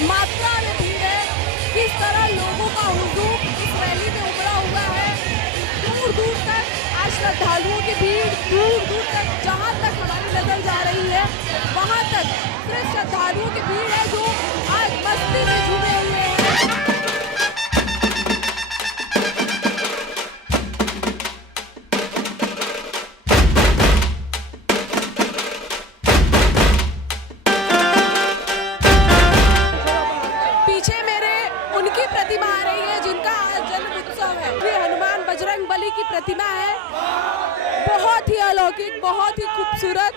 मात्रा में भीड़ है, किस तरह लोगों का हुजूम इस रैली में उमड़ा हुआ है। दूर दूर तक आज श्रद्धालुओं की भीड़, दूर दूर तक जहाँ तक हमारी नजर जा रही है वहाँ तक सिर्फ श्रद्धालुओं की भीड़ है जो आज मस्ती में झूमे हुए हैं। प्रतिमा आ रही है जिनका आज जन्म उत्सव है। ये हनुमान बजरंग बली की प्रतिमा है, बहुत ही अलौकिक, बहुत ही खूबसूरत।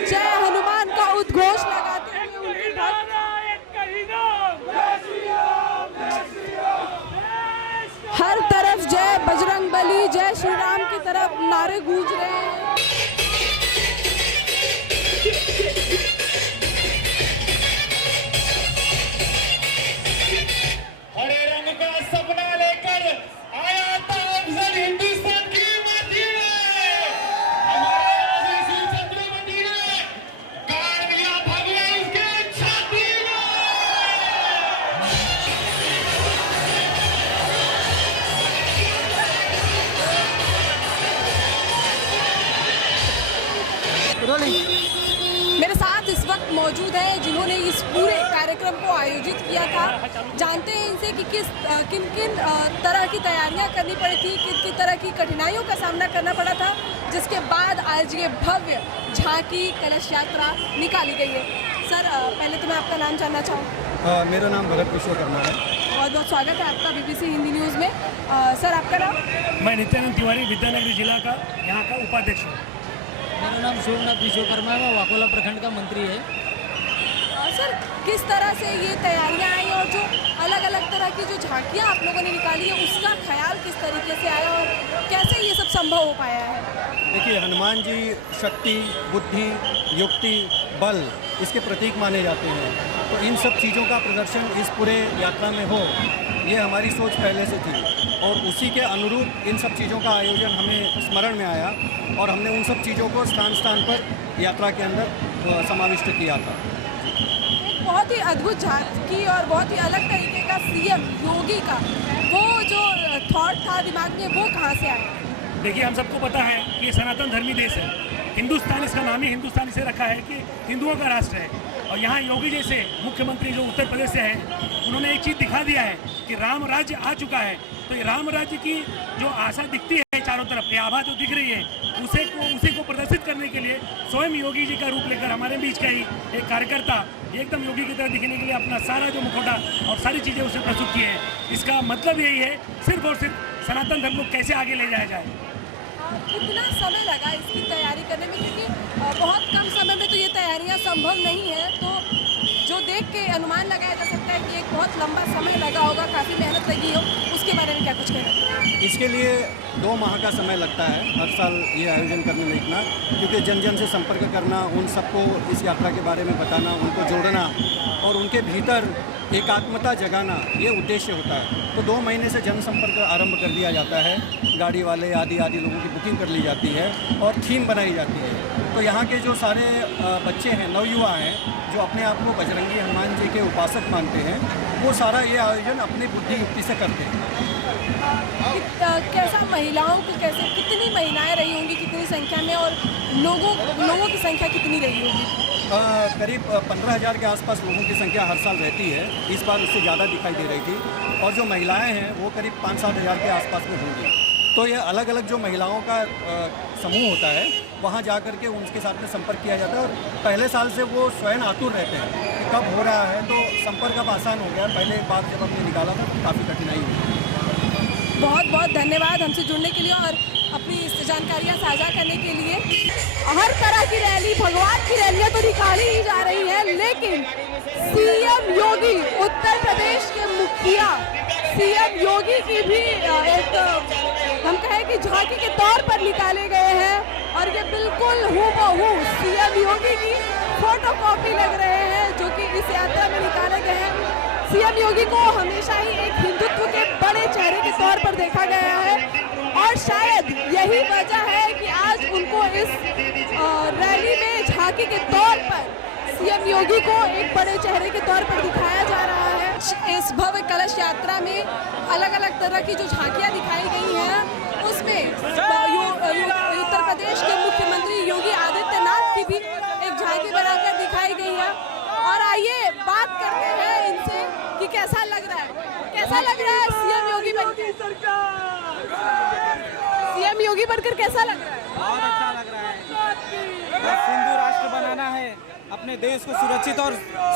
जय हनुमान का उद्घोष लगाते हुए उनके भक्त हर तरफ जय बजरंग बली, जय श्री राम की तरफ नारे गूंज रहे हैं। मेरे साथ इस वक्त मौजूद है जिन्होंने इस पूरे कार्यक्रम को आयोजित किया था। जानते हैं इनसे कि किन किन तरह की तैयारियां करनी पड़ी थी, किन किन तरह की कठिनाइयों का सामना करना पड़ा था, जिसके बाद आज ये भव्य झांकी कलश यात्रा निकाली गई है। सर, पहले तो मैं आपका नाम जानना चाहूँ। मेरा नाम भगत विश्वकर्मा है। बहुत बहुत स्वागत है आपका BBC हिंदी न्यूज़ में। सर, आपका नाम? मैं नित्यानंद तिवारी, विद्यानगर जिला का यहाँ का उपाध्यक्ष हूँ। मेरा नाम सोमनाथ विश्वकर्मा है, मैं वाकोला प्रखंड का मंत्री है। सर, किस तरह से ये तैयारियां आई और जो अलग अलग तरह की जो झांकियां आप लोगों ने निकाली है उसका ख्याल किस तरीके से आया और कैसे ये सब संभव हो पाया है? देखिए, हनुमान जी शक्ति, बुद्धि, युक्ति, बल इसके प्रतीक माने जाते हैं। तो इन सब चीज़ों का प्रदर्शन इस पूरे यात्रा में हो, ये हमारी सोच पहले से थी और उसी के अनुरूप इन सब चीज़ों का आयोजन हमें स्मरण में आया और हमने उन सब चीज़ों को स्थान स्थान पर यात्रा के अंदर समाविष्ट किया था। एक बहुत ही अद्भुत झांकी और बहुत ही अलग तरीके का CM योगी का वो जो थॉट था दिमाग में, वो कहाँ से आया? देखिए, हम सबको पता है कि सनातन धर्मी देश है। हिंदुस्तान, इसका नाम ही हिंदुस्तान इसे रखा है कि हिंदुओं का राष्ट्र है। और यहाँ योगी जैसे मुख्यमंत्री जो उत्तर प्रदेश से हैं, उन्होंने एक चीज़ दिखा दिया है कि राम राज्य आ चुका है। तो ये राम राज्य की जो आशा दिखती है चारों तरफ, ये आभा जो दिख रही है, उसे को प्रदर्शित करने के लिए स्वयं योगी जी का रूप लेकर हमारे बीच का ही एक कार्यकर्ता एकदम योगी की तरह दिखने के लिए अपना सारा जो मुखौटा और सारी चीज़ें उसे प्रस्तुत की है। इसका मतलब यही है सिर्फ और सिर्फ सनातन धर्म को कैसे आगे ले जाया जाए। कितना समय लगा इसकी तैयारी करने में, क्योंकि बहुत कम समय में तो ये तैयारियां संभव नहीं है, तो जो देख के अनुमान लगाया जा सकता है कि एक बहुत लंबा समय लगा होगा, काफ़ी मेहनत लगी हो, उसके बारे में क्या कुछ कहना? इसके लिए 2 माह का समय लगता है हर साल ये आयोजन करने में इतना, क्योंकि जन जन से संपर्क करना, उन सबको इस यात्रा के बारे में बताना, उनको जोड़ना और उनके भीतर एकात्मता जगाना, ये उद्देश्य होता है। तो 2 महीने से जनसंपर्क आरंभ कर दिया जाता है, गाड़ी वाले आदि लोगों की बुकिंग कर ली जाती है और थीम बनाई जाती है। तो यहाँ के जो सारे बच्चे हैं, नवयुवा हैं, जो अपने आप को बजरंगी हनुमान जी के उपासक मानते हैं, वो सारा ये आयोजन अपनी बुद्धि युक्ति से करते हैं। कैसा महिलाओं को, कैसे कितनी महिलाएं रही होंगी, कितनी संख्या में, और लोगों की संख्या कितनी रही होगी? करीब 15,000 के आसपास लोगों की संख्या हर साल रहती है। इस बार उससे ज़्यादा दिखाई दे रही थी और जो महिलाएं हैं वो करीब 5-7 हज़ार के आसपास में होंगी। तो ये अलग अलग जो महिलाओं का समूह होता है, वहाँ जा कर के उनके साथ में संपर्क किया जाता है और पहले साल से वो स्वयं आतुर रहते हैं कि कब हो रहा है। तो संपर्क अब आसान हो गया, पहले एक बार जब हमने निकाला था तो काफ़ी कठिनाई हुई। बहुत बहुत धन्यवाद हमसे जुड़ने के लिए और अपनी इस जानकारियाँ साझा करने के लिए। हर तरह की रैली, भगवान की रैलियाँ तो निकाली ही जा रही है, लेकिन CM योगी, उत्तर प्रदेश के मुखिया CM योगी की भी एक हम कहें कि झांकी के तौर पर निकाले गए हैं और ये बिल्कुल हूबहू CM योगी की फोटोकॉपी लग रहे हैं जो कि इस यात्रा में निकाले गए हैं। CM योगी को हमेशा ही एक हिंदुत्व के बड़े चेहरे के तौर पर देखा गया है और शायद यही वजह है कि आज उनको इस रैली में झांकी के तौर पर सीएम योगी को एक बड़े चेहरे के तौर पर दिखाया जा रहा है। इस भव्य कलश यात्रा में अलग अलग तरह की जो झांकियां दिखाई गई हैं उसमें उत्तर प्रदेश के मुख्यमंत्री योगी आदित्यनाथ की भी एक झांकी बनाकर दिखाई गई है। और आइए बात करते हैं इनसे कि कैसा लग रहा है सीएम योगी बनकर। सीएम योगी बनकर कैसा लग रहा है? बहुत अच्छा लग रहा है। बस हिंदू राष्ट्र बनाना है, अपने देश को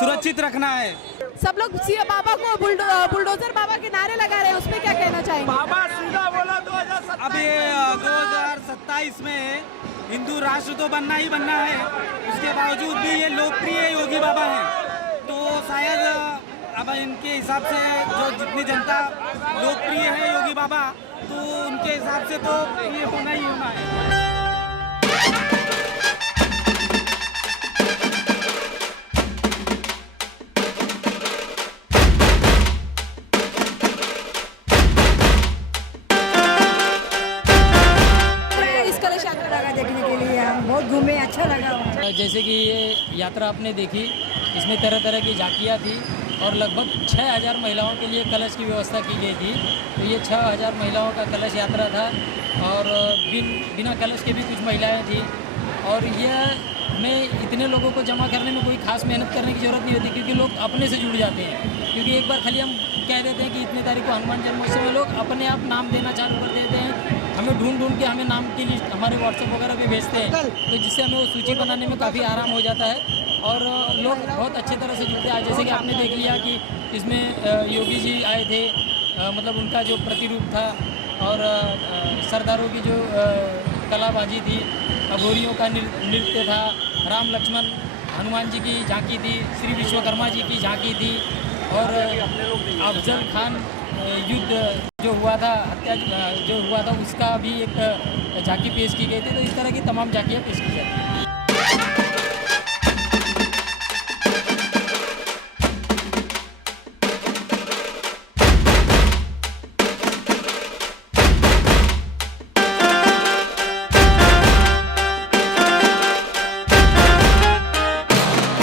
सुरक्षित रखना है। सब लोग सीएम बाबा को बुलडोजर बाबा के नारे लगा रहे हैं, उसमें क्या कहना चाहेंगे? बाबा सीधा बोला 2027। अब ये 2027 में हिंदू राष्ट्र तो बनना ही बनना है, उसके बावजूद भी ये लोकप्रिय योगी बाबा हैं, तो शायद अब इनके हिसाब से जो जितनी जनता लोकप्रिय है योगी बाबा, तो उनके हिसाब से तो ये होना ही होना है। देखने के लिए हम बहुत घूमे, अच्छा लगा। जैसे कि ये यात्रा आपने देखी, इसमें तरह तरह की झांकियाँ थी और लगभग 6000 महिलाओं के लिए कलश की व्यवस्था की गई थी। तो ये 6000 महिलाओं का कलश यात्रा था और बिना कलश के भी कुछ महिलाएं थी। और यह में इतने लोगों को जमा करने में कोई खास मेहनत करने की ज़रूरत नहीं होती, क्योंकि लोग अपने से जुड़ जाते हैं। क्योंकि एक बार खाली हम कह देते हैं कि इतनी तारीख को हनुमान जन्मोत्सव में, लोग अपने आप नाम देना चालू कर देते हैं। हमें ढूंढ के हमें नाम की लिस्ट हमारे व्हाट्सएप वगैरह पे भेजते हैं, तो जिससे हमें वो सूची बनाने में काफ़ी आराम हो जाता है और लोग बहुत अच्छे तरह से जुड़ते हैं। जैसे कि आपने देख लिया कि इसमें योगी जी आए थे, मतलब उनका जो प्रतिरूप था और सरदारों की जो कलाबाजी थी, अघोरियों का नृत्य था, राम लक्ष्मण हनुमान जी की झांकी थी, श्री विश्वकर्मा जी की झांकी थी और अफजल खान युद्ध जो हुआ था, हत्या जो हुआ था, उसका भी एक झांकी पेश की गई थी। तो इस तरह की तमाम झांकियाँ पेश की जाती हैं।